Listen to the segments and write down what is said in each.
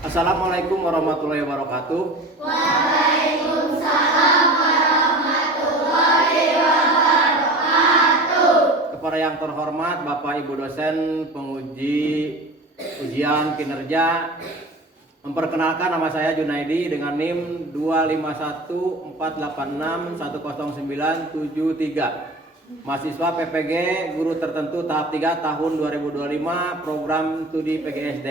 Assalamualaikum warahmatullahi wabarakatuh. Waalaikumsalam warahmatullahi wabarakatuh. Kepada yang terhormat Bapak Ibu dosen penguji ujian kinerja, memperkenalkan nama saya Junaidi dengan NIM 25148610973. Mahasiswa PPG Guru Tertentu tahap 3 tahun 2025 program studi PGSD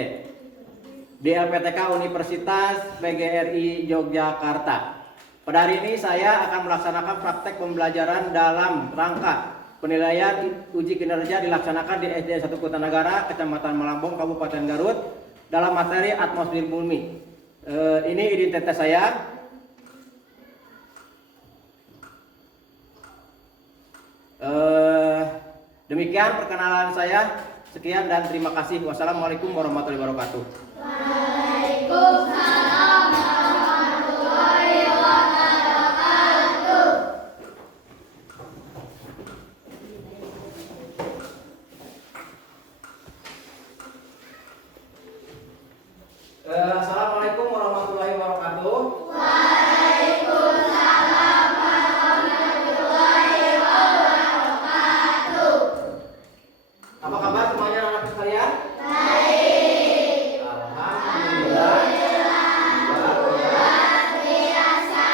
di LPTK Universitas PGRI Yogyakarta. Pada hari ini saya akan melaksanakan praktek pembelajaran dalam rangka penilaian uji kinerja dilaksanakan di SD 1 Kutanagara, Kecamatan Malambong, Kabupaten Garut dalam materi atmosfer bumi. Ini identitas saya. Demikian perkenalan saya. Sekian dan terima kasih. Wassalamualaikum warahmatullahi wabarakatuh. Waalaikumsalam warahmatullahi wabarakatuh. Assalamualaikum warahmatullahi wabarakatuh. Waalaikumsalam warahmatullahi wabarakatuh. Apa kabar semuanya anak sekalian? Baik. Alhamdulillah. Luar biasa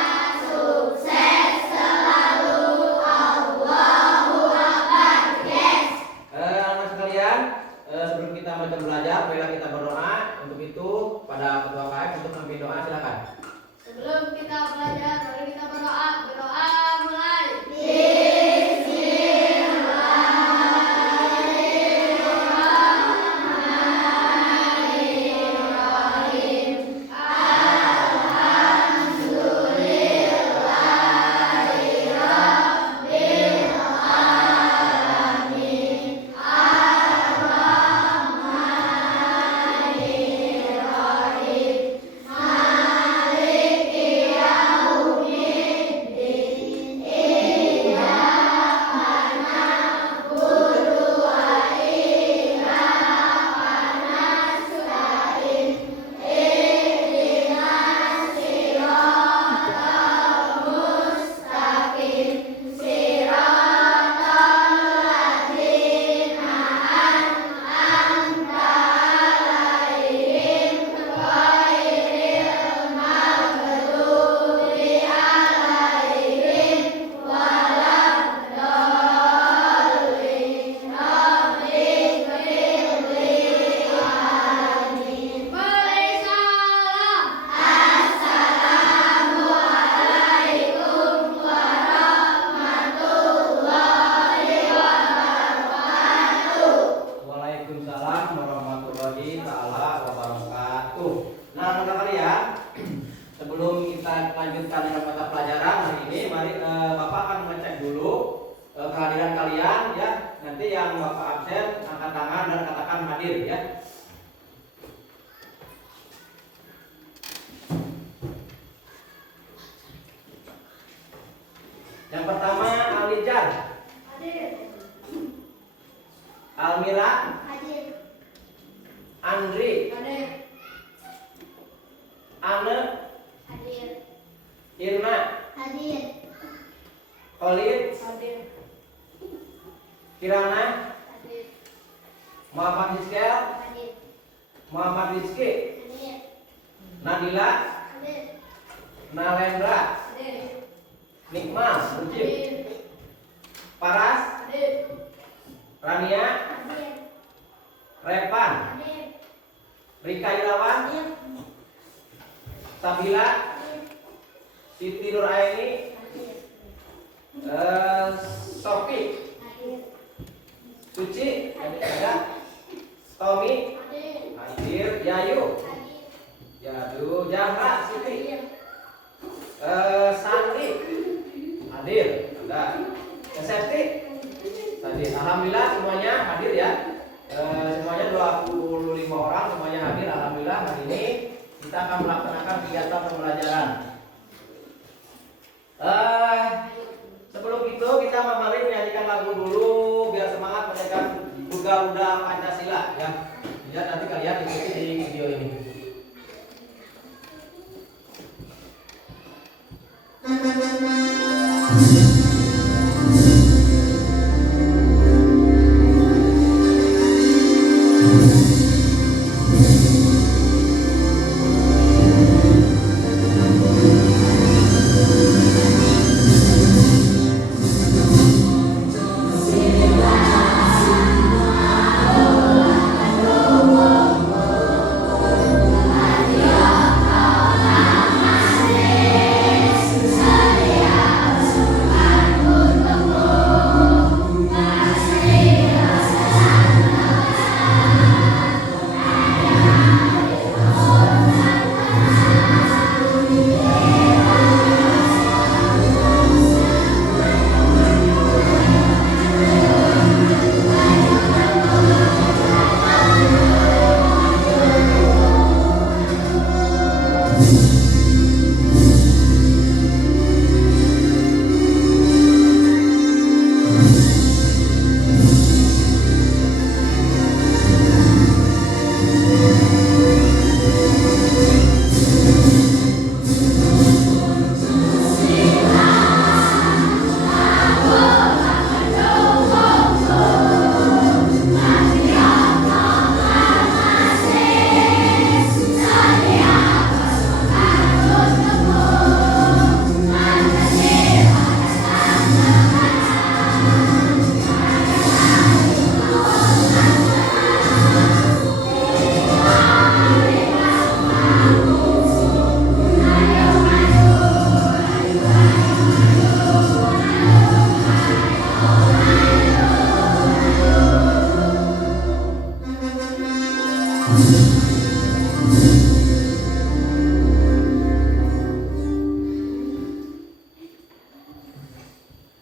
sukses selalu. Allahu Akbar. Yes. Anak sekalian, sebelum kita mulai belajar, marilah kita berdoa. Untuk itu, pada ketua KF untuk memimpin doa, silakan. Sebelum kita belajar, mari kita berdoa. Berdoa mulai. Bismillahirrahmanirrahim. Alhamdulillahirabbil alamin. Ar-Rahmanirrahim. Maliki yaumiddin. Iyyaka na'budu wa iyyaka nasta'in. Ihdinas siratal mustaqim. Siratal ladzina an'amta 'alaihim ghairil maghdubi 'alaihim waladdallin. Rabbi ighfirli. Amin. Waalaikumsalam. Assalamualaikum warahmatullahi wabarakatuh. Waalaikumsalam warahmatullahi taala wabarakatuh. Nah, anak kalian, sebelum kita lanjutkan dengan mata pelajaran hari ini, mari Bapak akan mengecek dulu kehadiran kalian ya. Nanti yang Bapak absen angkat tangan dan katakan hadir ya. Yang pertama Alijar, Hadir. Almira, Hadir. Andri, Hadir. Ane, Hadir. Irna, Hadir. Khalid, Hadir. Kirana, Hadir. Muhammad Hizkel, Hadir. Muhammad Rizky, Hadir. Nadila, Hadir. Nalendra, Hadir. Nikmas, Mujib, Hadir. Paras, Hadir. Rania, Hadir. Repan, Hadir. Rika Irawan, Hadir. Sabila, Hadir. Siti Nuraini, Hadir. Sofi, Hadir. Suci, ada, Tommy, Hadir. hadir, Yayu, Hadir. Yadu, Jahra, Siti, Hadir. Sandi, hadir, ada, Septi, hadir. Alhamdulillah semuanya hadir ya. Semuanya 25 orang semuanya hadir. Alhamdulillah hari ini kita akan melaksanakan kegiatan pembelajaran. Sebelum itu kita mari menyanyikan lagu dulu biar semangat menyanyikan Garuda Pancasila ya. Ya, nanti kalian ikuti di video ini.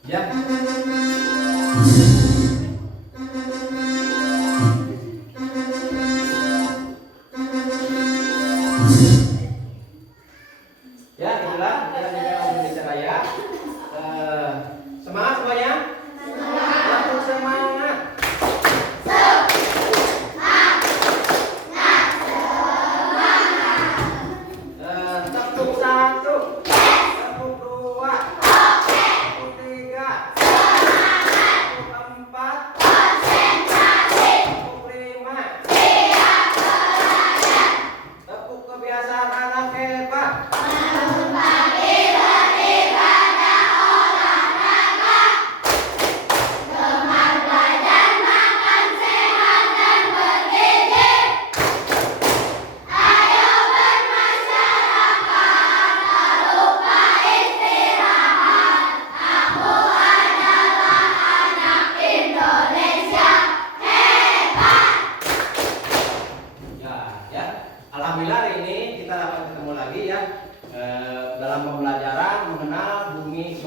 Ya. Ya, itulah Indonesia Raya. Semangat semuanya. Semangat. Semangat. Tepuk satu, tepuk dua, tepuk tiga, tepuk empat, tepuk lima, tepuk kebiasaan anak hebat. Ya, alhamdulillah hari ini kita dapat ketemu lagi ya dalam pembelajaran mengenal bumi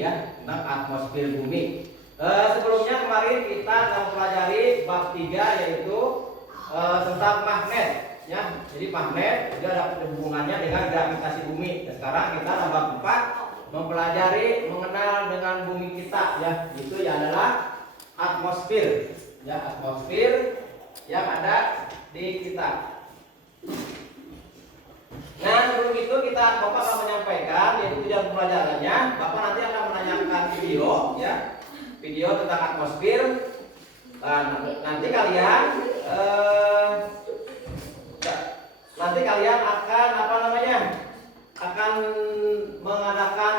ya, tentang atmosfer bumi. Sebelumnya kemarin kita telah mempelajari bab 3 yaitu tentang magnet ya. Jadi magnet juga ada hubungannya dengan gravitasi bumi. Dan sekarang kita dalam bab 4 mempelajari mengenal dengan bumi kita ya. Itu ya adalah atmosfer ya, atmosfer yang ada di kita. Nah, sebelum itu Bapak akan menyampaikan yaitu tujuan pelajarannya. Bapak nanti akan menanyakan video ya, video tentang atmosfer. Nanti kalian akan mengadakan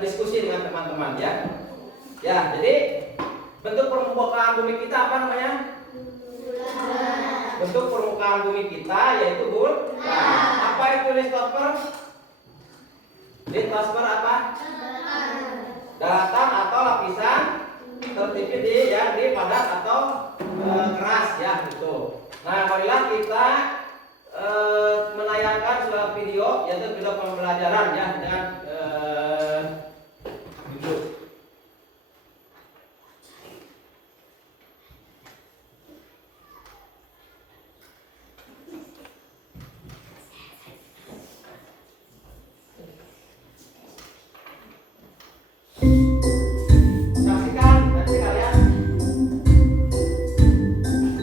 diskusi dengan teman-teman ya. Ya, jadi bentuk permukaan bumi kita apa namanya? Bentuk permukaan bumi kita yaitu bulan. Apa itu litosfer? Litosfer apa? Daratan atau lapisan tertipis di padat atau keras ya gitu. Nah, marilah kita menayangkan sebuah video yaitu video pembelajaran ya dengan judul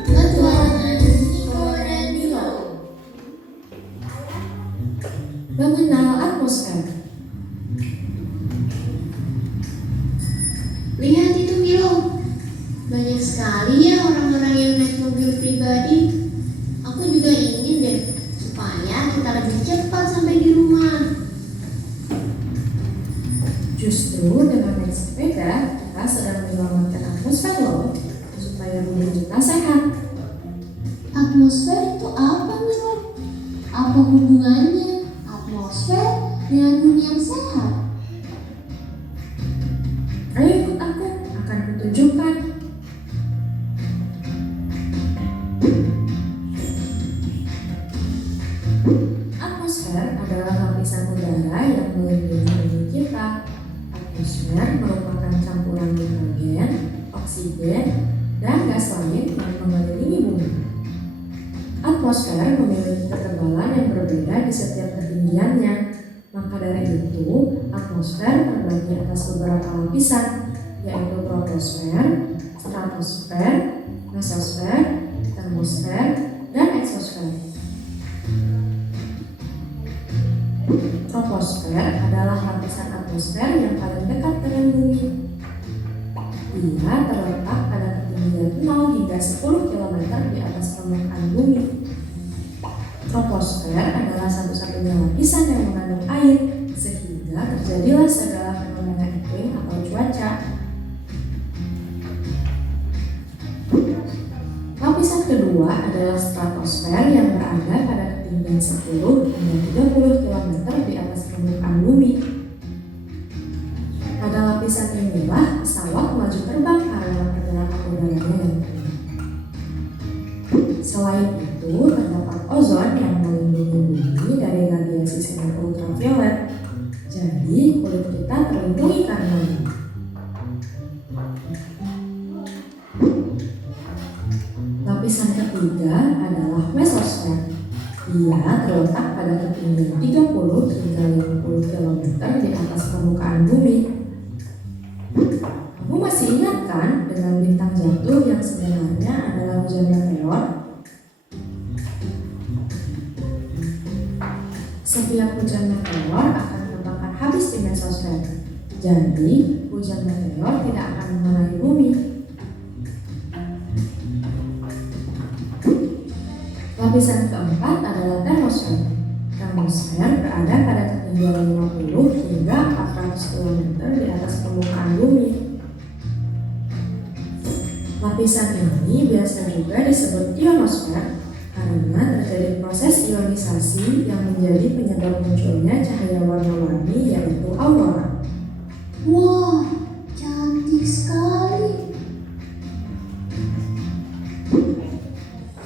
Ketuhanan Atmosfer itu apa nih, Rob? Apa hubungannya atmosfer dengan dunia yang sehat? Ayo ikut aku, akan kutunjukkan. Atmosfer adalah lapisan udara yang melindungi bumi kita. Atmosfer merupakan campuran nitrogen, oksigen, dan gas lain yang mengelilingi bumi. Atmosfer memiliki ketebalan yang berbeda di setiap ketinggiannya. Maka dari itu, atmosfer terbagi atas beberapa lapisan, yaitu troposfer, stratosfer, mesosfer, termosfer, dan eksosfer. Troposfer adalah lapisan atmosfer yang paling dekat dengan bumi. Ia terletak pada ketinggian 0 hingga 10 km di atas permukaan bumi. Troposfer adalah satu-satunya lapisan yang mengandung air, sehingga terjadilah segala fenomena iklim atau cuaca. Lapisan kedua adalah stratosfer yang berada pada ketinggian 10 hingga 30 km di atas permukaan bumi. Pada lapisan inilah pesawat melaju terbang karena pergerakan udaranya yang tinggi. Selain itu, terdapat ozon yang melindungi bumi dari radiasi sinar ultraviolet. Jadi, kulit kita terlindungi karena ini. Lapisan ketiga adalah mesosfer. Ia terletak pada ketinggian 30 hingga 50 km di atas permukaan bumi. Kamu masih ingat kan dengan bintang jatuh yang sebenarnya adalah hujan meteor? Setiap hujan meteor akan merupakan habis di mesosfer. Jadi, hujan meteor tidak akan mengenai bumi. Lapisan keempat adalah termosfer. Termosfer berada pada ketinggian 50 hingga 400 km di atas permukaan bumi. Lapisan ini biasa juga disebut ionosfer karena terjadi proses ionisasi yang menjadi penyebab munculnya cahaya warna-warni yaitu aurora. Wah, cantik sekali.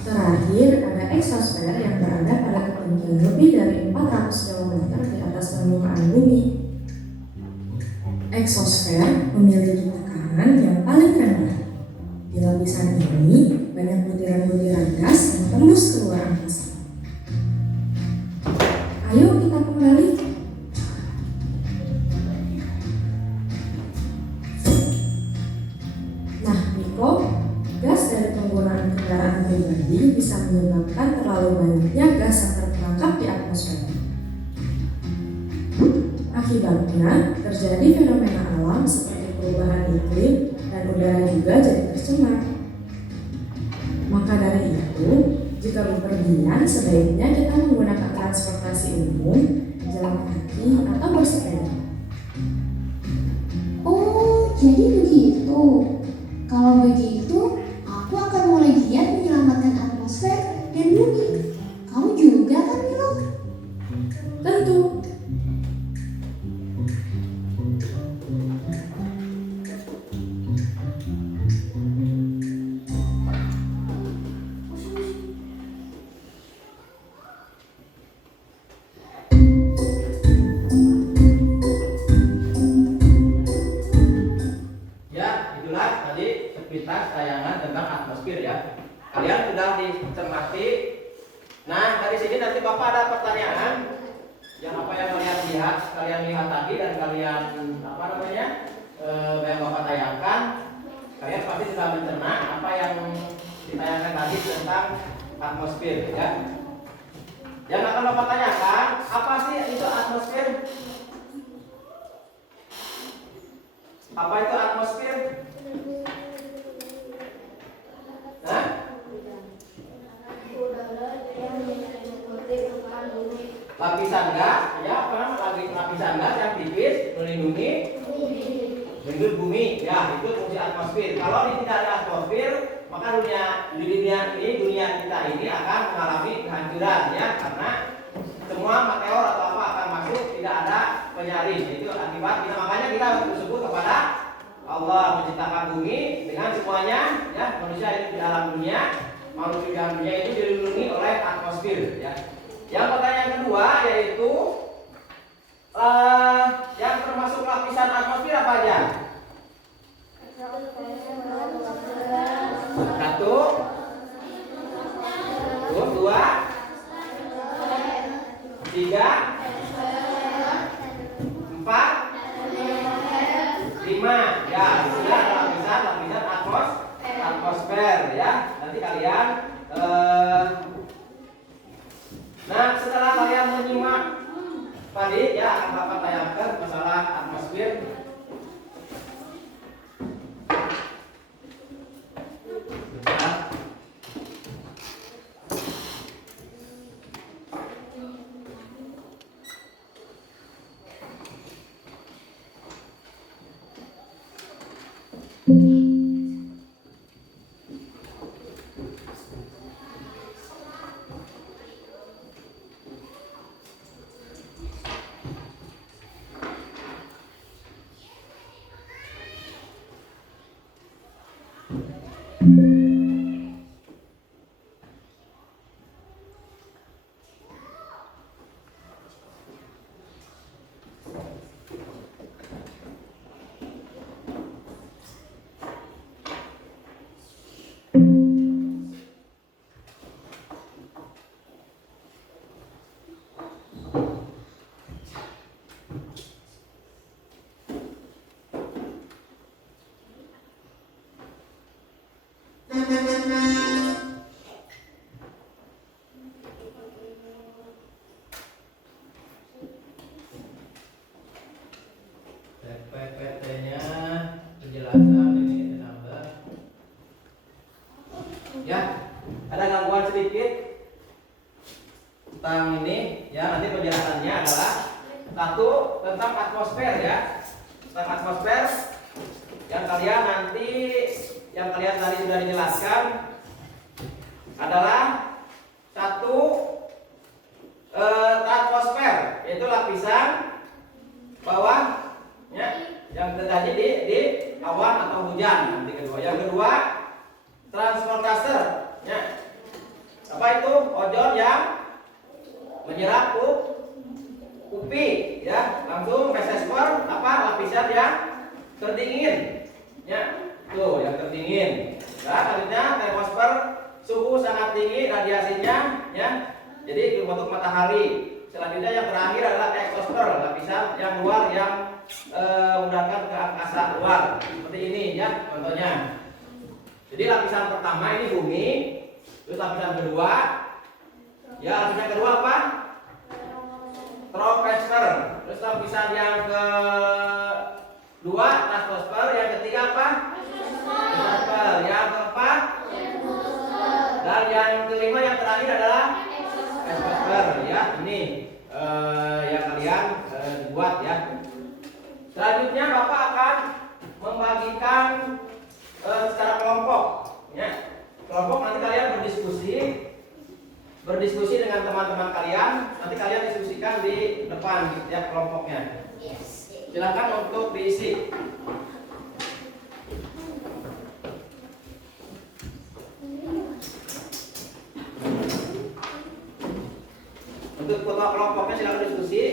Terakhir ada eksosfer yang berada pada ketinggian lebih dari 400 km di atas permukaan bumi. Eksosfer memiliki tekanan yang paling rendah. Di lapisan ini banyak butiran-butiran gas yang tembus keluar angkasa. Ayo kita kembali. Nah, Niko, gas dari penggunaan kendaraan pribadi bisa menyebabkan terlalu banyaknya gas yang terperangkap di atmosfer. Akibatnya, terjadi fenomena alam seperti perubahan iklim dan udara juga jadi tercemar. Maka dari itu, jika bepergian sebaiknya kita menggunakan transportasi umum, jalan kaki, atau bersepeda. Oh, jadi begitu. Kalau begitu, aku akan mulai giat menyelamatkan atmosfer dan bumi. Kamu juga kan, Milo? Tentu. Ya, itulah tadi sepintas tayangan tentang atmosfer ya. Kalian sudah dicermati. Nah, dari sini nanti Bapak ada pertanyaan yang apa yang kalian lihat tadi dan kalian apa namanya yang Bapak tayangkan. Kalian pasti sudah mencerna apa yang ditayangkan tadi tentang atmosfer ya. Yang akan Bapak tanyakan, apa sih itu atmosfer? Apa itu atmosfer? Hah? Lapisan gas, ya apa namanya? Lapisan gas yang tipis melindungi Lingkup bumi, ya itu fungsi atmosfer. Kalau tidak ada atmosfer, maka dunia kita ini akan mengalami kehancuran ya, karena semua meteor atau apa akan masuk, tidak ada penyaring. Itu akibat kita, makanya kita bersyukur kepada Allah menciptakan bumi dengan semuanya ya, manusia itu di alam dunia, makhluk di alam dunia itu dilindungi oleh atmosfer ya. Yang pertanyaan kedua yaitu yang termasuk lapisan atmosfer apa aja? Satu, dua, tiga, empat, lima. Ya, sudah ada lapisan atmosfer ya. Nanti kalian nah setelah kalian menyimak tadi ya, akan Bapak tayangkan masalah atmosfer. PPT-nya penjelasan ini nambah. Ya, ada gangguan sedikit tentang ini ya, nanti penjelasannya adalah satu tentang atmosfer ya. Tentang atmosfer yang kalian tadi sudah dijelaskan adalah satu atmosfer, yaitu lapisan bawah ya, yang terjadi di awan atau hujan. Nanti kedua, yang kedua transportase ya. Apa itu? Ozon yang menyerap UV ya, langsung mesosfer, apa lapisan yang terdingin ya, tuh yang terdingin. Nah, selanjutnya termosfer, suhu sangat tinggi radiasinya ya, jadi berbentuk matahari. Selanjutnya yang terakhir adalah eksosfer, lapisan yang luar yang mendarat ke angkasa luar, seperti ini ya contohnya. Jadi lapisan pertama ini bumi, terus lapisan kedua ya, lapisan kedua apa? Troposfer. Terus lapisan yang kedua stratosfer, yang ketiga apa? Mesosfer. Yang keempat dan yang kelima yang terakhir adalah mesosfer ya. Ini yang kalian buat ya. Selanjutnya Bapak akan membagikan secara kelompok ya. Kelompok nanti kalian berdiskusi dengan teman-teman kalian. Nanti kalian diskusikan di depan ya kelompoknya. Silakan untuk diisi. Untuk ketua kelompoknya silakan diskusi.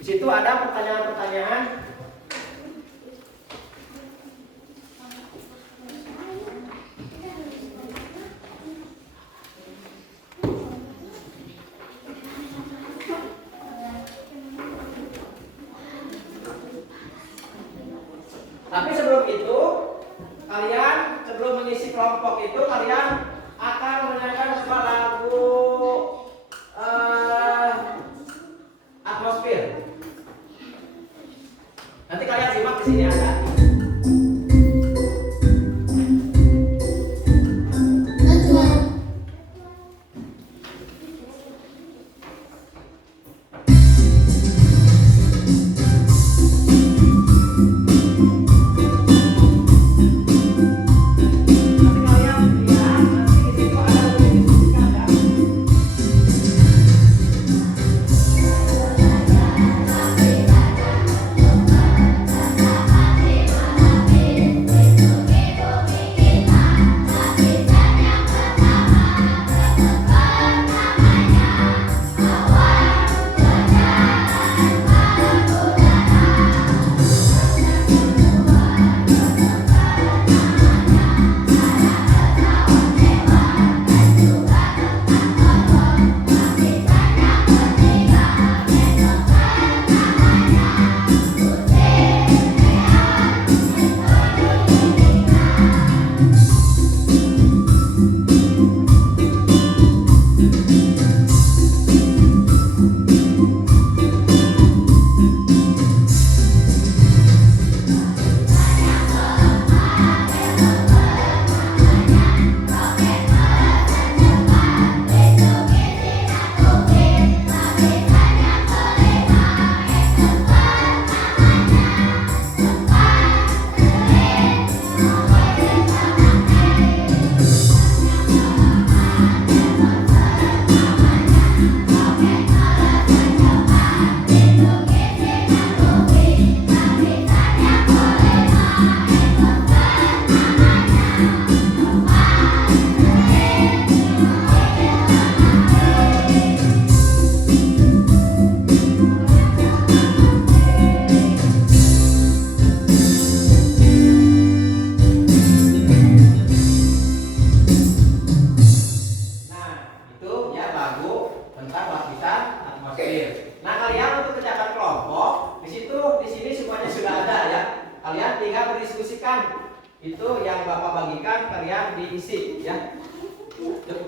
Di situ ada pertanyaan-pertanyaan. Tapi sebelum itu, kalian sebelum mengisi kelompok itu kalian akan menyanyikan sebuah lagu atmosfer.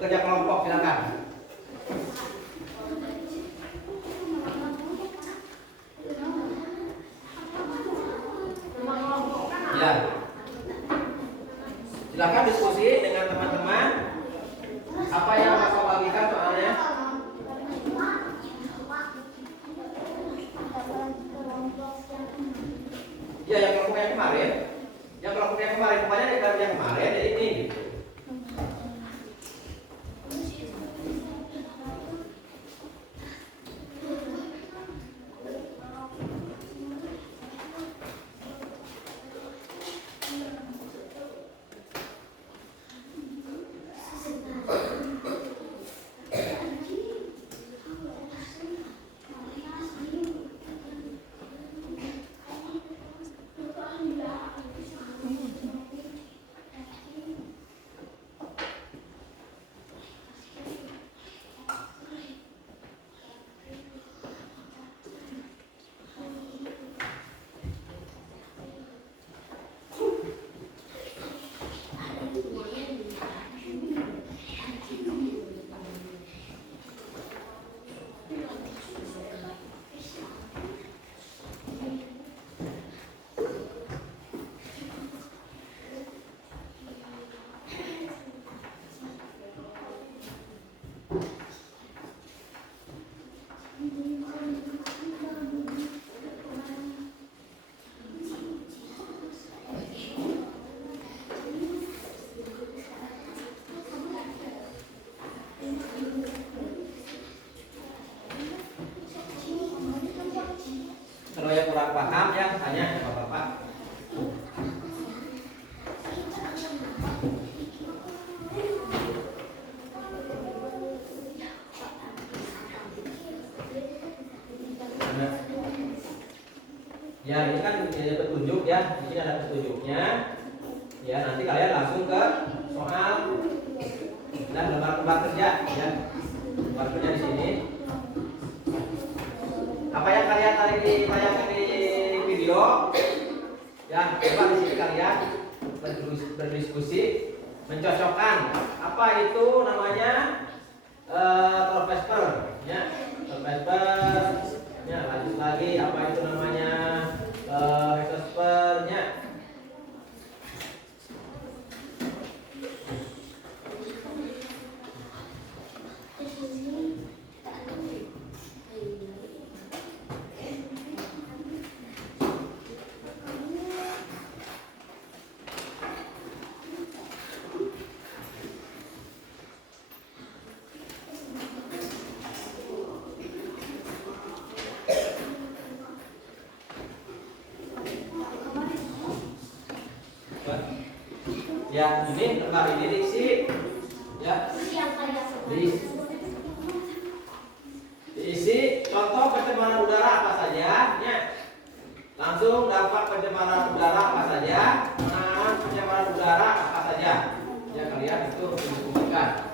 kerja kelompok, silakan. Ya. Silakan diskusi dengan teman-teman. Apa yang Bapak bagikan soalnya? Ya, yang kelompok yang kemarin. Yang kelompok yang kemarin, pokoknya yang kemarin ya ini gitu. Kalau yang kurang paham ya tanya ke Bapak. Ya ini kan ada petunjuk ya, di sini ada petunjuknya. Ya nanti kalian langsung ke soal dan lembar kerja ya, lembar kerja di sini. Apa yang kalian tadi ditayangkan di video ya, coba di sini kalian berdiskusi, mencocokkan apa itu namanya profesor ya, profesor ya, lanjut lagi apa itu namanya hexospernya. Ya, ini lembar ini diisi ya. Diisi contoh pencemaran udara apa saja ya. Langsung dapat pencemaran udara apa saja, penanganan pencemaran udara apa saja. Ya kalian itu diskusikan.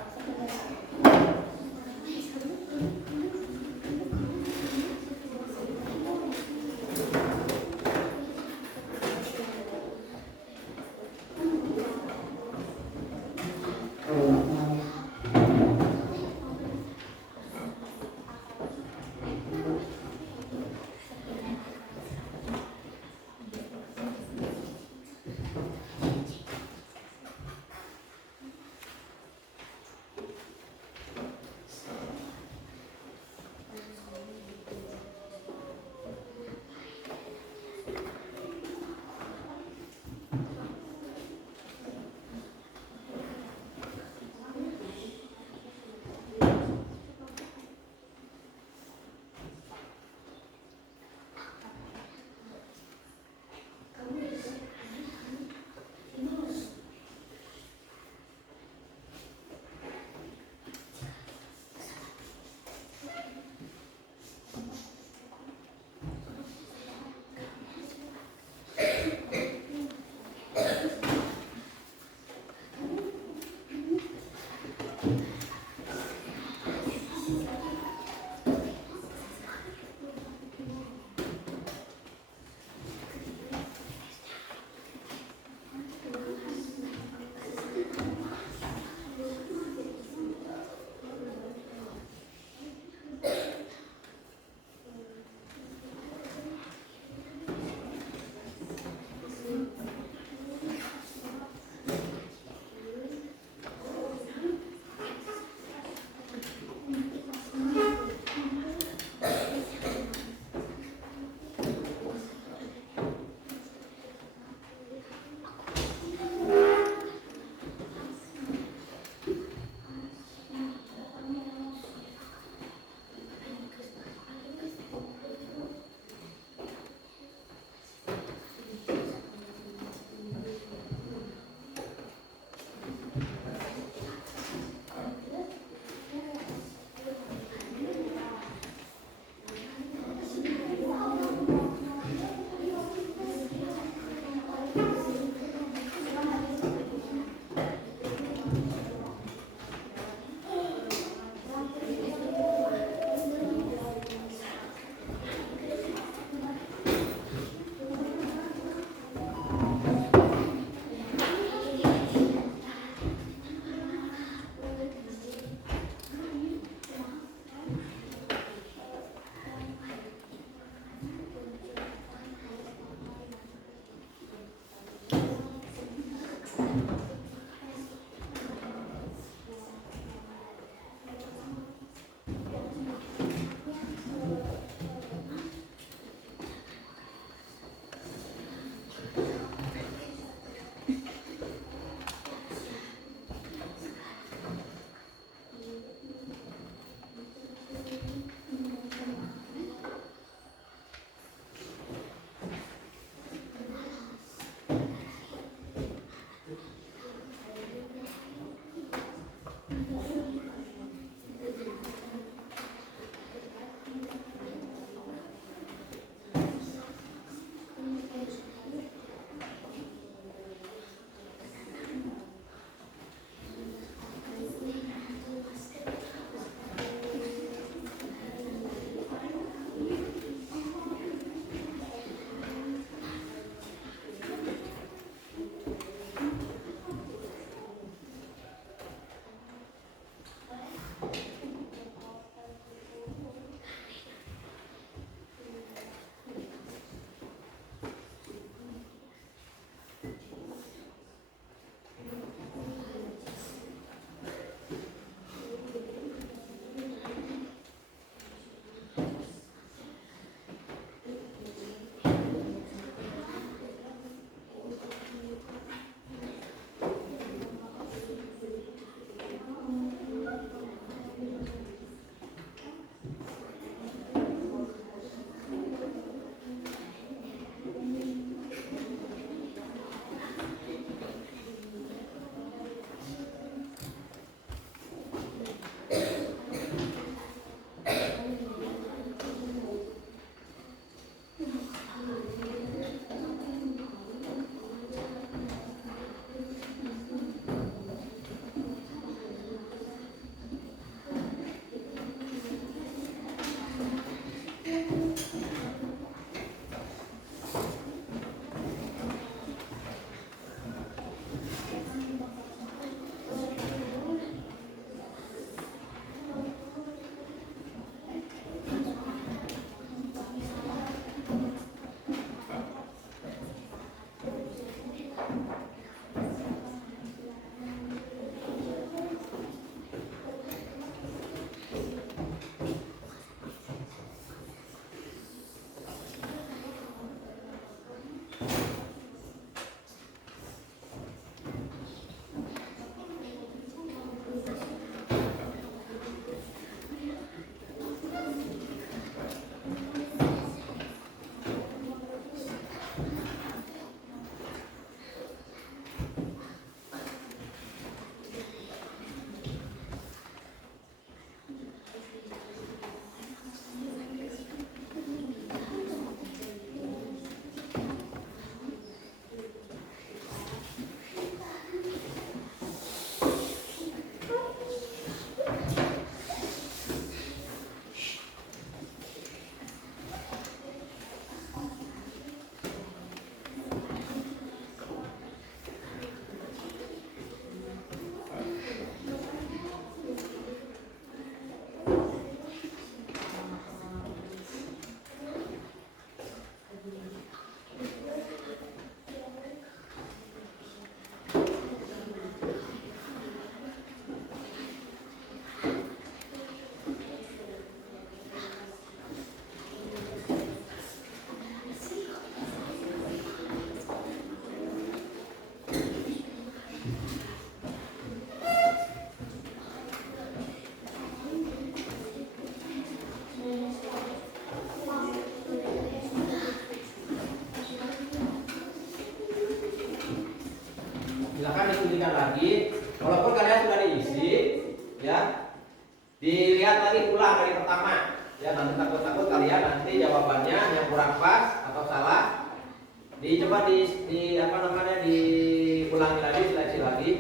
Dilihat tadi ulang dari pertama. Ya nanti takut-takut kalian nanti jawabannya yang kurang pas atau salah. Dicoba di apa namanya diulangi lagi, seleksi lagi.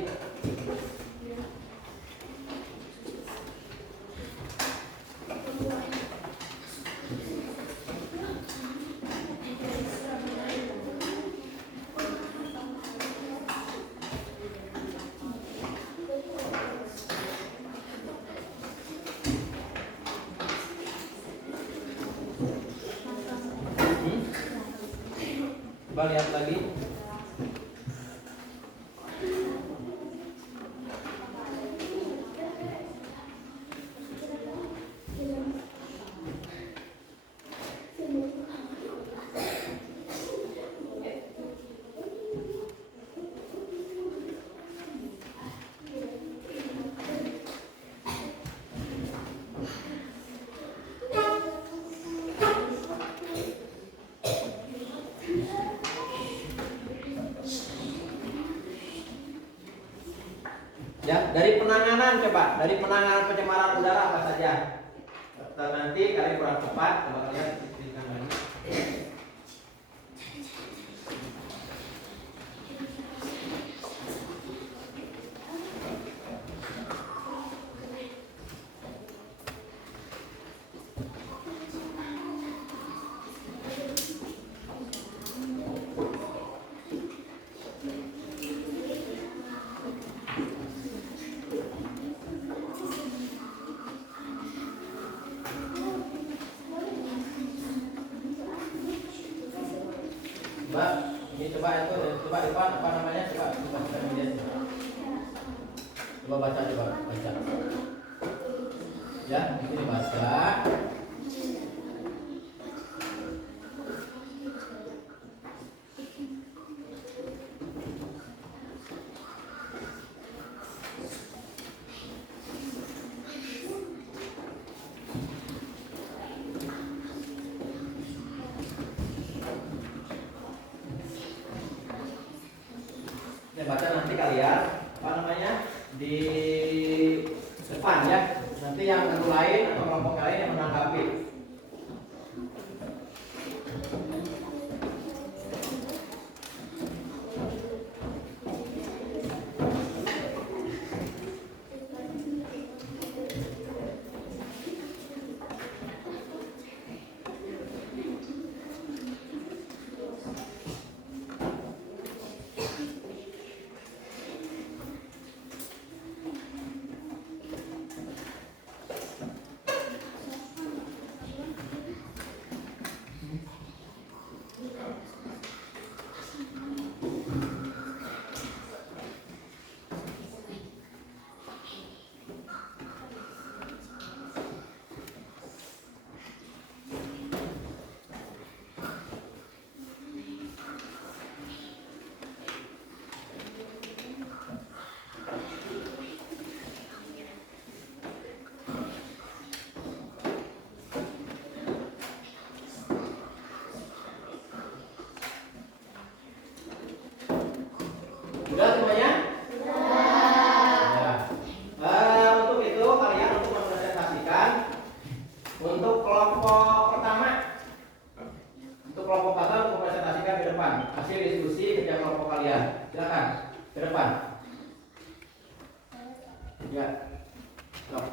Coba lihat lagi. Ya, dari penanganan coba, dari penanganan pencemaran udara apa saja? Nanti kalian kurang tepat, coba kalian berikan lagi. Coba, ini coba itu, coba Ivan apa namanya? Coba kita lihat. Coba baca, coba baca. Ya, ini baca. Baca nanti kalian apa namanya di depan ya, nanti yang lain atau kelompok lain yang menanggapi. Sudah semuanya? Sudah. Ya. Untuk itu kalian untuk mempresentasikan untuk kelompok pertama. Untuk kelompok pertama untuk mempresentasikan ke depan hasil diskusi kerja kelompok kalian. Silakan ke depan. Ya. Stop.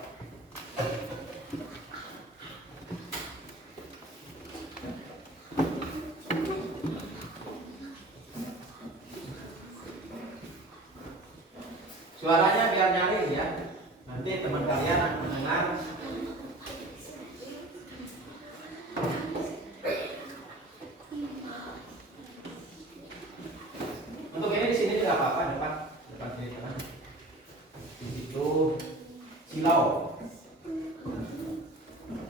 Suaranya biar nyaring ya. Nanti teman kalian akan mendengar. Untuk ini di sini tidak apa-apa, depan sini teman. Di situ silau.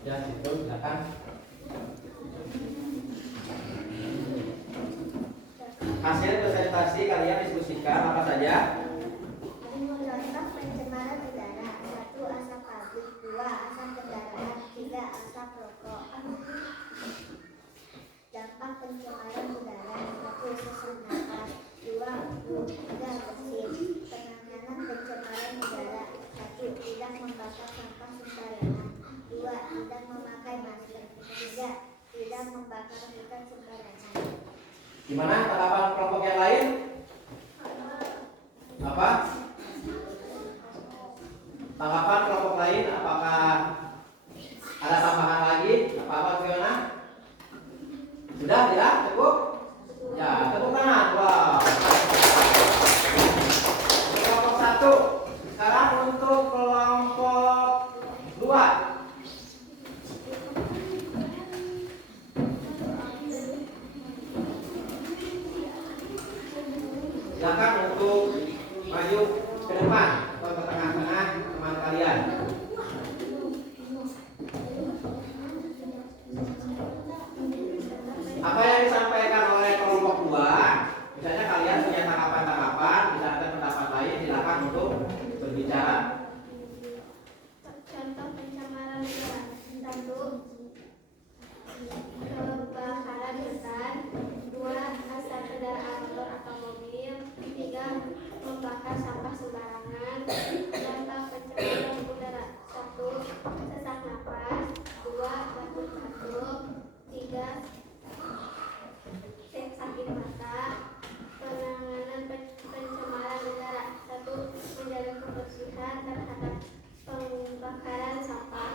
Ya, situ silakan. Hasil presentasi kalian diskusikan apa saja? Dampak pencemaran udara. 1. Asap pabrik. 2. Asap kendaraan. 3. Asap rokok. Dampak pencemaran udara. 1. Sesak napas. 2. Udara bersih. Penanganan pencemaran udara. 1. Tidak membakar sampah sembarangan. 2. Tidak memakai masker. 3. Tidak membakar hutan sembarangan. Gimana tanggapan kelompok yang lain? Apa? Tanggapan kelompok lain, apakah ada tambahan lagi? Apa gimana? Sudah ya? Cukup? Ya, tepuk tangan. Wow. Kelompok 1. Sekarang untuk kelompok 2. Silakan untuk maju ke depan atau ke tengah-tengah teman kalian. Apa yang disampaikan oleh kelompok 2, misalnya kalian punya tanggapan-tanggapan, bisa ada pendapat lain, silakan untuk berbicara. Contoh pencemaran udara. 1. Kebakaran hutan. 2. Asap kendaraan motor atau mobil. 3. Membakar sampah sembarangan. Dampak pencemaran udara. 1. Sesak napas. 2. Batuk-batuk. 3. Sakit mata. Penanganan pencemaran udara. 1. Menjaga kebersihan terhadap pembakaran sampah.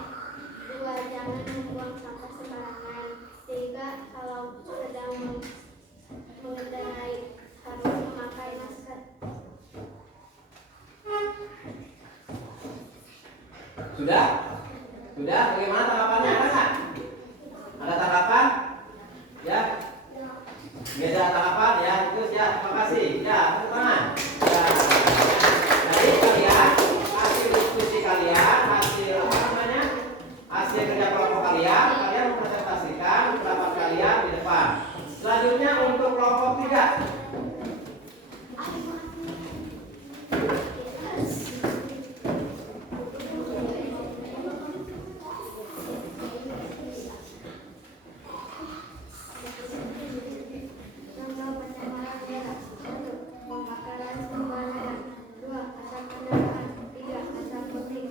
2. Jangan membuang sampah sembarangan. 3. Kalau sedang mengendarai harus memakai masker. Sudah? Sudah? Bagaimana tanggapannya? Ada nggak? Ada tanggapan? Ya? Beda tanggapan? Ya, itu ya. Terima kasih. Ya, tepuk tangan. Ya. Jadi kalian hasil diskusi kalian, hasil apa namanya? Hasil kerja kelompok kalian mempresentasikan pendapat kalian di depan. Selanjutnya untuk kelompok 3. Contoh pencemaran udara. 1. Pembakaran sembarangan. 2. Asap kendaraan. 3. Asap putih.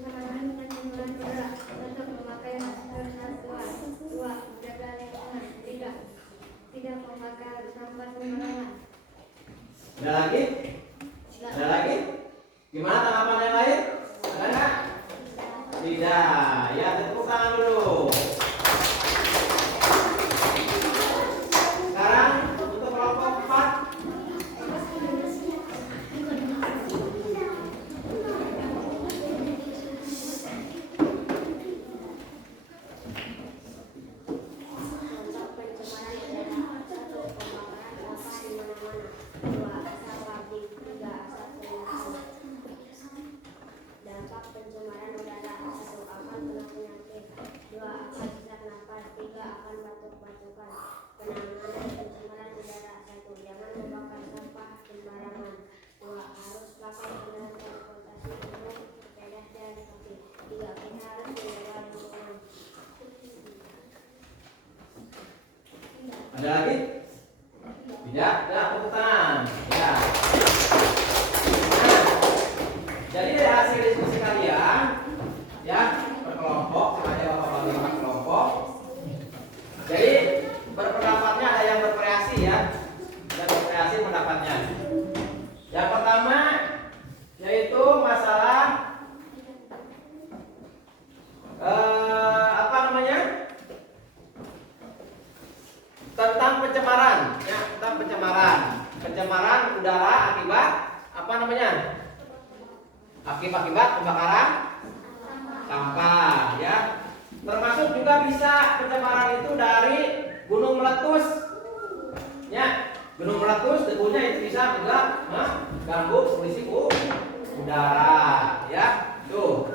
Penanganan pencemaran udara. 1. Memakai masker. 2. Menjaga lingkungan. 3. Tidak membakar sampah sembarangan. Ada lagi? Ada lagi? Gimana tanggapan yang lain? Ada nggak? Tidak. Ya, tepuk tangan dulu. Sekarang untuk kelompok 4. Contoh pencemaran udara. 1. Pembakaran sampah di mana-mana. 2. Asap pabrik. 3. Asap perumahan. Dampak pencemaran udara. 1. Akan kena penyakit. 2. Akan sesak napas. 3. Akan batuk-batukan. Penanganan pencemaran udara. 1. Jangan membakar sampah sembarangan. 2. Harus pakai kendaraan transportasi umum, sepeda dan kaki. 3. Kita harus menjaga lingkungan. Ada lagi? Tidak? Tidak, tepuk tangan. Ya. Nah, jadi dari hasil diskusi kalian, ya, berkelompok, sengaja Bapak bagi per kelompok. Jadi berpendapatnya ada yang bervariasi ya, dan bervariasi pendapatnya. Yang pertama yaitu masalah apa namanya? Tentang pencemaran, ya, tentang pencemaran udara akibat apa namanya? Akibat pembakaran sampah, ya. Termasuk juga bisa pencemaran itu dari gunung meletus, ya. Gunung meletus debunya itu bisa juga ganggu polusi udara, ya. Tuh.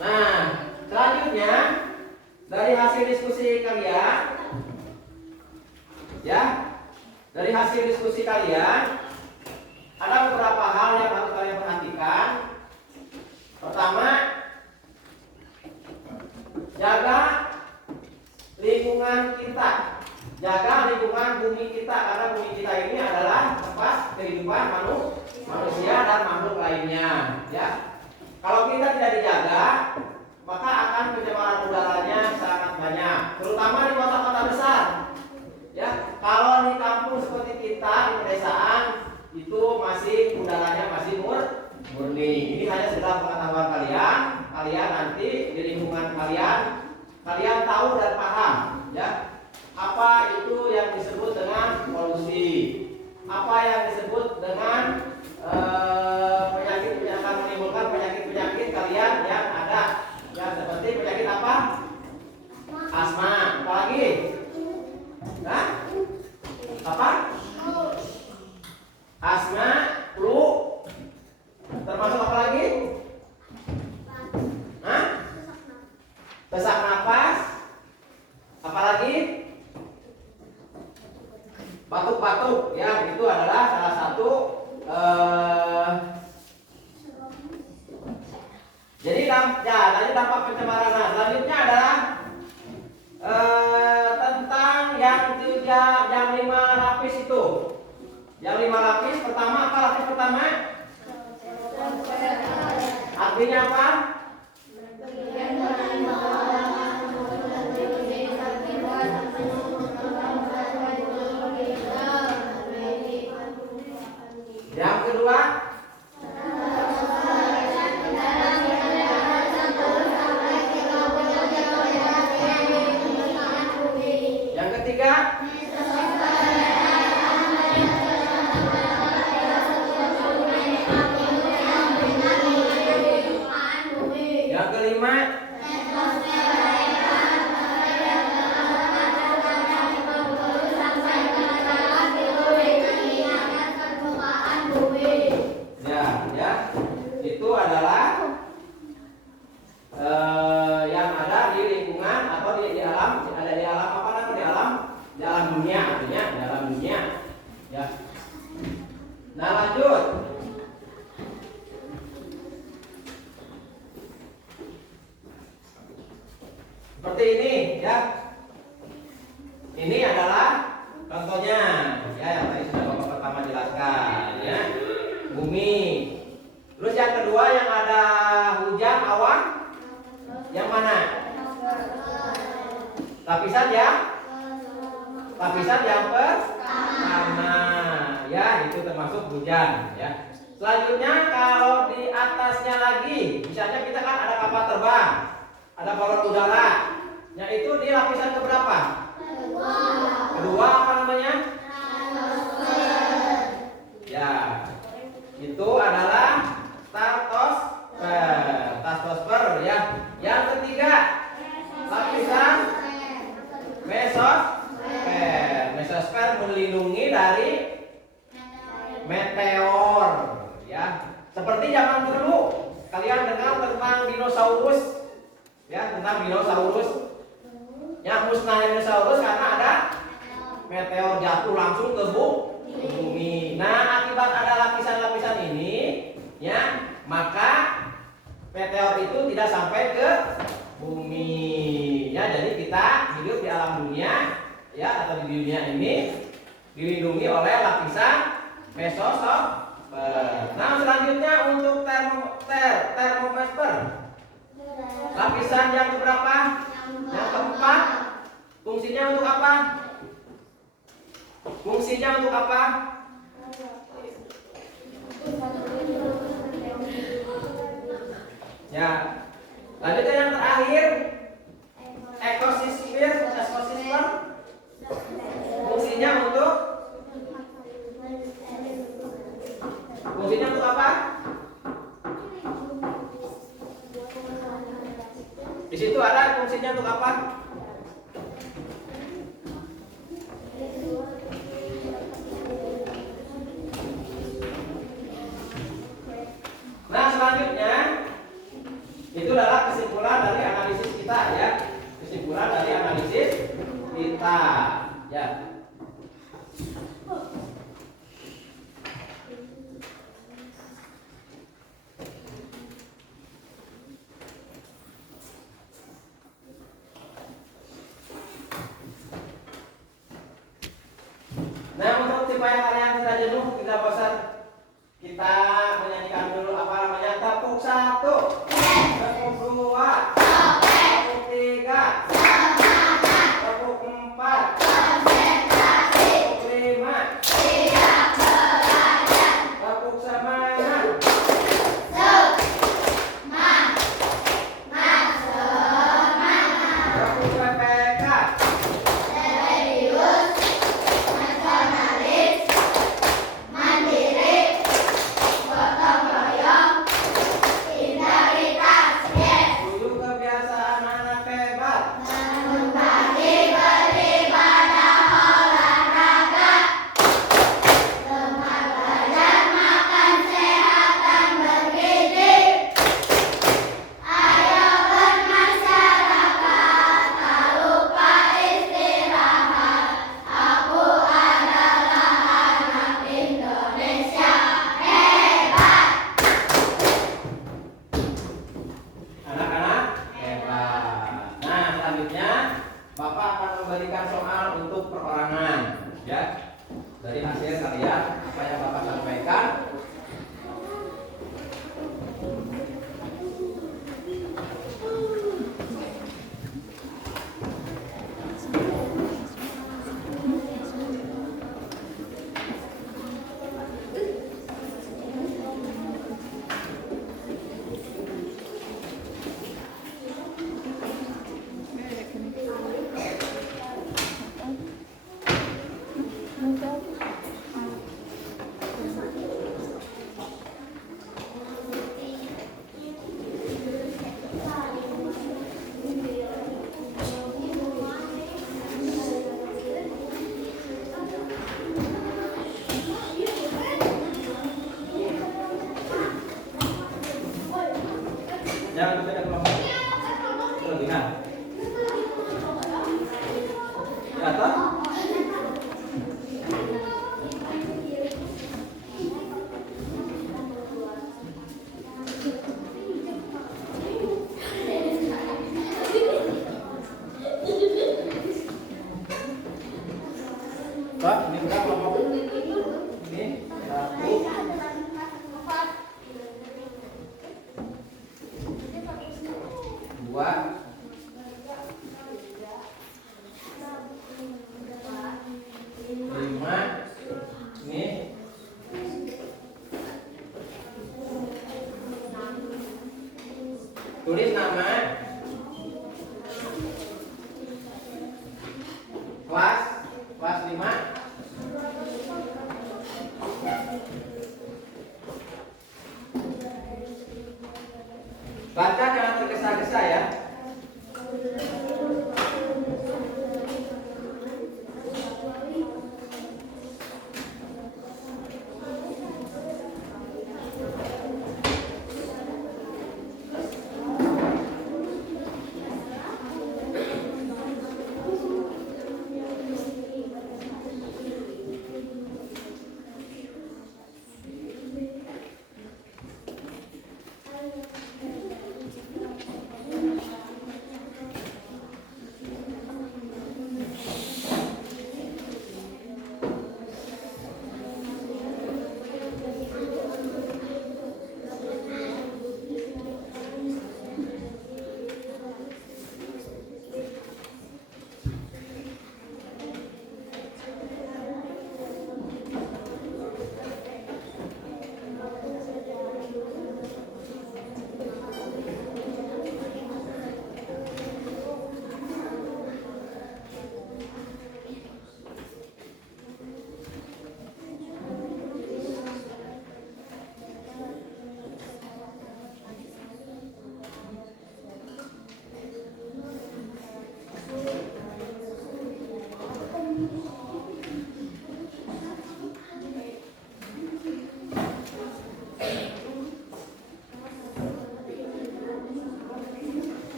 Nah, selanjutnya dari hasil diskusi kalian, ya, dari hasil diskusi kalian ada beberapa hal yang harus kalian perhatikan. Pertama, jaga lingkungan kita. Jaga lingkungan bumi kita karena bumi kita ini adalah tempat kehidupan manusia dan makhluk lainnya, ya. Kalau kita tidak dijaga, maka akan pencemaran udaranya sangat banyak, terutama di kota-kota besar. Ya, kalau di kampung seperti kita di pedesaan itu masih udaranya masih murni. Ini hanya sekedar pengetahuan kalian. Kalian nanti di lingkungan kalian tahu dan paham, ya. Apa itu yang disebut dengan polusi? Apa yang disebut dengan penyakit yang akan menimbulkan penyakit kalian yang ada, ya, seperti penyakit apa? Asma. Apalagi? Hah? Apa? Asma, flu. Termasuk apa lagi? Hah? Sesak napas. Apalagi? Batuk-batuk, ya, itu adalah salah satu jadi tadi dampak pencemaran. Nah, selanjutnya adalah tentang yang 5 lapis itu. Yang 5 lapis pertama, apa lapis pertama? Artinya apa? Yang kedua, yang ketiga, yang kelima, ya, itu adalah yang ada di lingkungan atau di alam, ada di alam apa namanya, di alam dunia, artinya di alam dunia, ya. Nah, lanjut. Seperti ini, ya. Ini adalah contohnya, ya, yang tadi sudah Bapak pertama jelaskan, ya. Bumi. Terus yang kedua yang ada hujan, awan. Yang mana? Lapisan yang pertama, ya, itu termasuk hujan, ya. Selanjutnya kalau di atasnya lagi, misalnya kita kan ada kapal terbang, ada balon udara. Yang itu di lapisan keberapa? Kedua, apa namanya? Ya, itu adalah stratosfer, ya. Yang ketiga, lapisan mesosfer melindungi dari meteor, ya. Seperti zaman dulu kalian dengar tentang dinosaurus, ya, tentang dinosaurus. Yang musnahnya dinosaurus karena ada meteor jatuh langsung ke bumi. Nah, akibat ada lapisan-lapisan ini, ya, maka meteor itu tidak sampai ke bumi. Ya, jadi kita hidup di alam dunia, ya, atau di dunia ini dilindungi oleh lapisan mesosfer. Nah, selanjutnya untuk termometer. Lapisan yang keberapa? Yang keempat. Fungsinya untuk apa? Ya. Lanjutnya yang terakhir, ekosisfer. Fungsinya untuk apa? Di situ ada fungsinya untuk apa? Nah, selanjutnya itu adalah kesimpulan dari analisis kita, ya. Kesimpulan dari analisis kita, ya. supaya kalian tidak jenuh, tidak bosan, kita menyanyikan dulu apa namanya tepuk 1, tepuk 2, tepuk 3, tepuk 4, tepuk 5, tepuk semangat, tepuk PPK, tujuh kebiasaan anak hebat, anak-anak hebat. Nah, selanjutnya Bapak akan memberikan soal untuk perorangan, ya. Dari hasil kalian apa yang Bapak sampaikan. Jangan lupa kelompok kelebihan. Di atas. Pak, ini berapa kelompok? Ini 1, 2, 5, ini 6. Tulis nama, kelas 5. Baca jangan tergesa-gesa ya.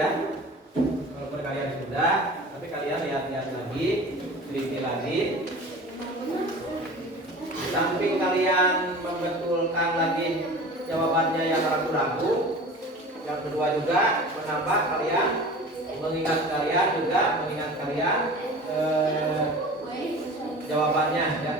ya. Walaupun kalian sudah, tapi kalian lihat-lihat lagi, teliti lagi. Di samping kalian membetulkan lagi jawabannya yang ragu-ragu, yang kedua juga menambah kalian, mengingat kalian jawabannya ya.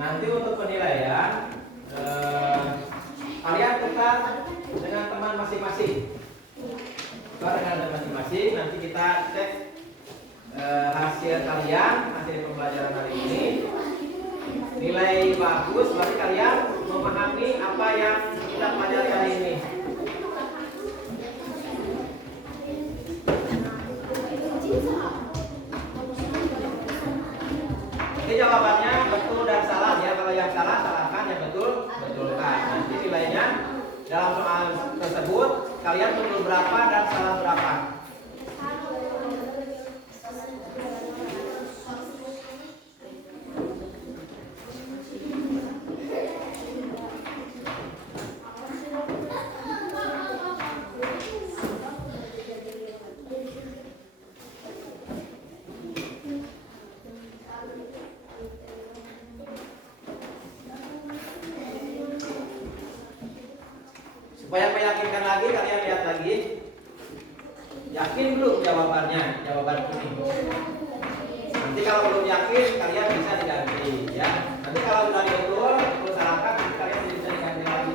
Nanti untuk penilaian kalian tukar dengan teman masing-masing. Tukar dengan teman masing-masing. Nanti kita cek hasil kalian, hasil pembelajaran hari ini. Nilai bagus, berarti kalian memahami apa yang kita pelajari hari ini. Ini jawabannya betul dan salah ya. Kalau yang salah salahkan, yang betul betulkan. Nanti nilainya dalam soal tersebut kalian betul berapa dan salah berapa. Supaya meyakinkan lagi, kalian lihat lagi. Yakin belum jawabannya? Jawaban ini. Nanti kalau belum yakin, kalian bisa diganti ya. Nanti kalau sudah betul, terus salahkan, kalian bisa diganti lagi.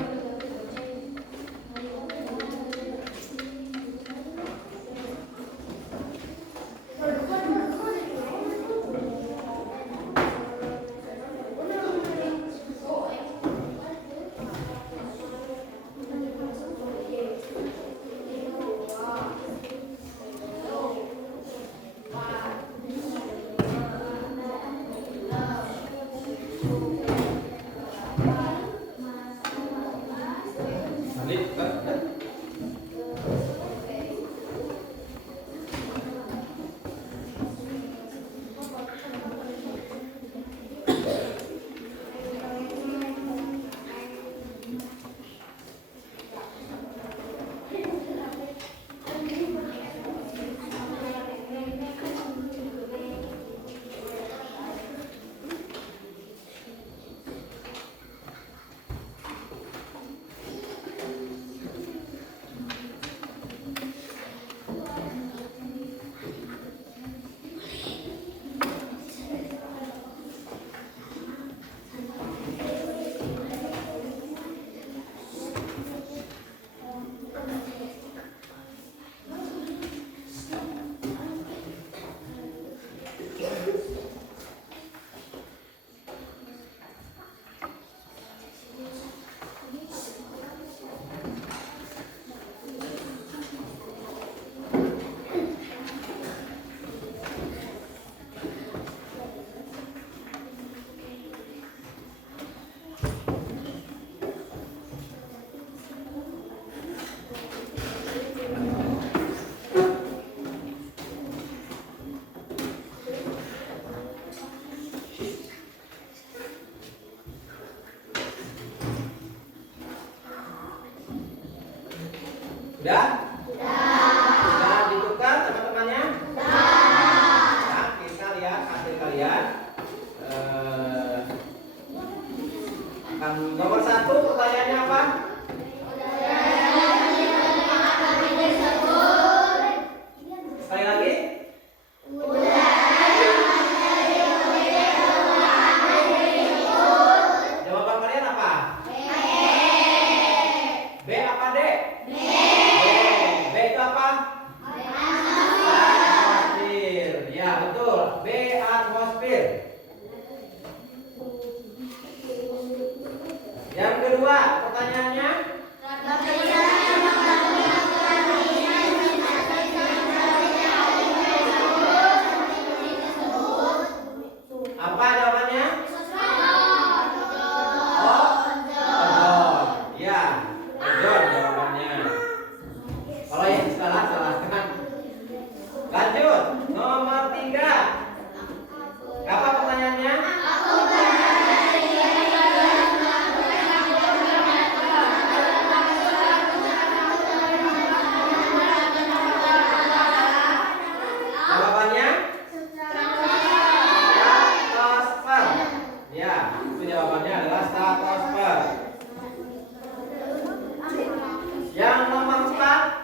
Sudah? Sudah ditukar teman-temannya? Nah, kita lihat hasil kalian. Nomor 1 pertanyaannya apa? Sekali lagi. Jawaban kalian apa? B apa D? B itu apa? Atmosfer. Ya betul. B atmosfer. Yang kedua pertanyaannya. Apa jawabannya? Oh, ozon. Ya, ozon jawabannya. Kalau yang salah kan. Lanjut, nomor 3. Apa pertanyaannya? Jawabannya? Stratosfer. Ya, itu jawabannya adalah stratosfer. Yang nomor 4.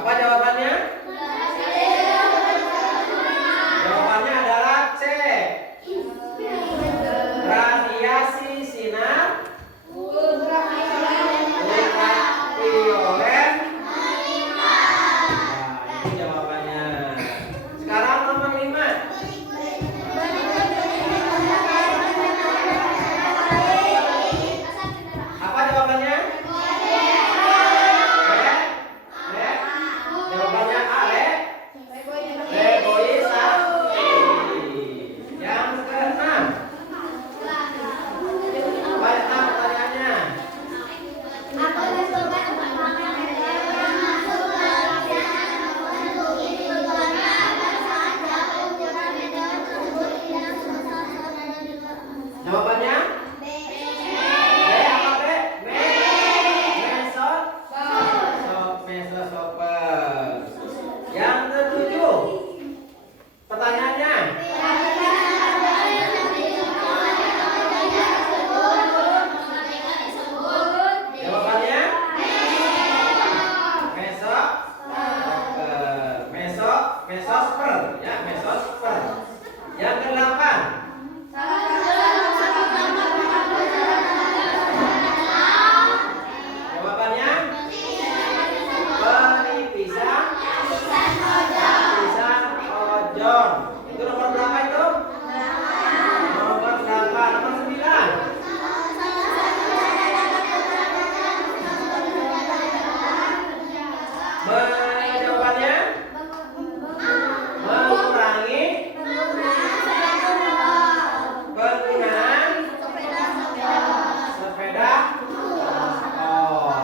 Apa jawabannya? Jawabannya adalah C. Radiasi sinar ultraviolet. Nah, itu jawabannya. Sekarang nomor 5. Apa jawabannya? Jawabannya A, reboisasi. Yang ke-6. Apa pertanyaannya? Jawabannya? B apa B? Mesosphere. Yang ke-7. Pertanyaannya? Jawabannya? Mesosphere. Ya, mesosphere. Yang ke-8. Jawabannya? Penipisan ozon. Itu nomor berapa itu? Nomor 8. Nomor 9. Jawabannya? Mengurangi penggunaan sepeda motor.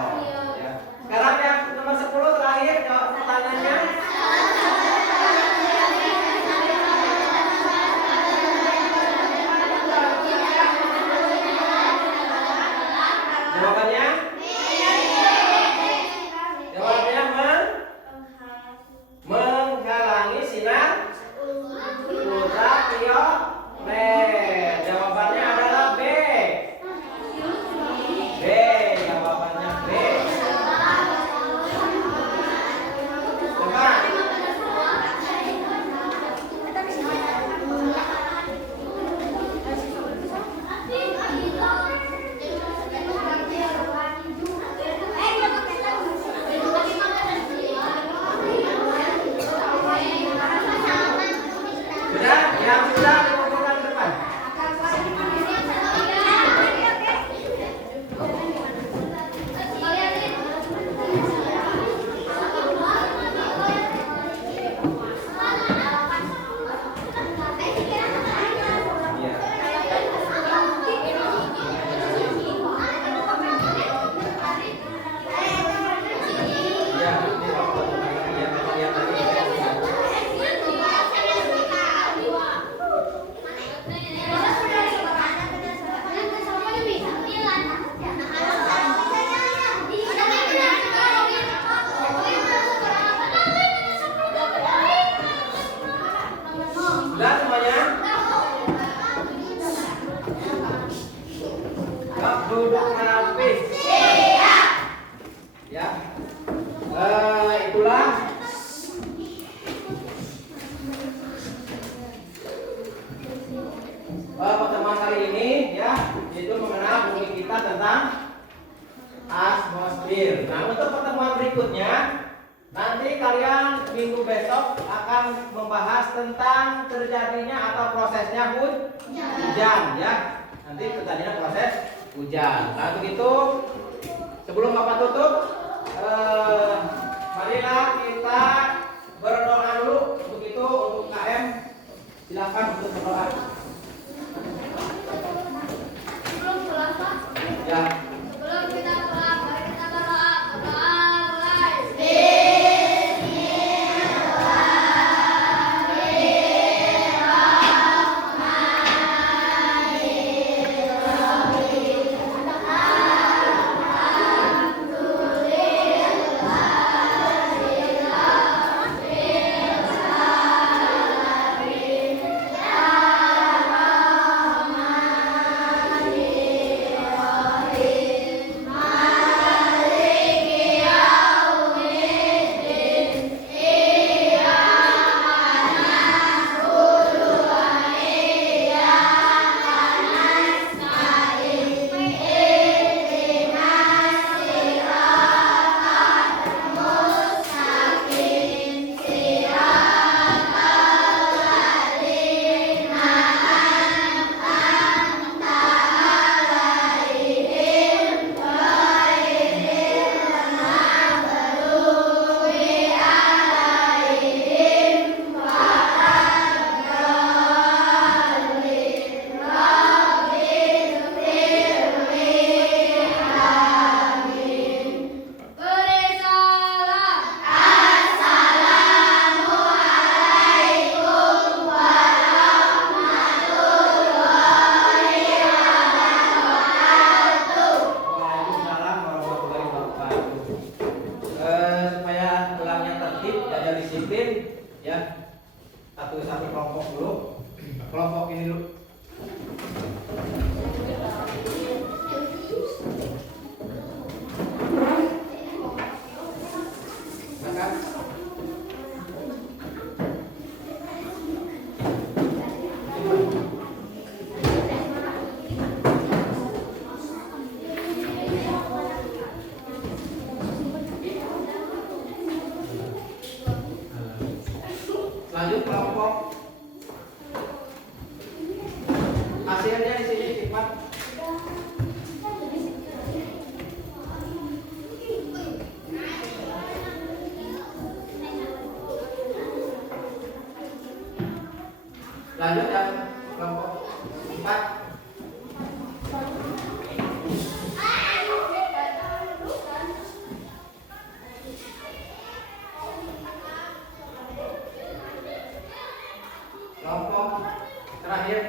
Ya. Sekarang yang nomor 10 terakhir pertanyaannya. Jawabannya? Jawabannya nanti kalian minggu besok akan membahas tentang terjadinya atau prosesnya hujan ya. Nanti terjadinya proses hujan. Nah begitu, sebelum Bapak tutup, marilah kita berdoa dulu. Untuk itu, untuk KM silakan untuk berdoa. Sebelum selesai, Ya. sebelum kita pulang, mari kita berdoa. Berdoa mulai. Beri salam. Waalaikumsalam warahmatullahi wabarakatuh. Supaya pulangnya tertib, jaga disiplin, ya. Satu-satu kelompok dulu. Kelompok ini dulu. Silakan. Lanjut kelompok. Hasilnya di sini sifat. Lanjut yang kelompok 4. Kelompok terakhir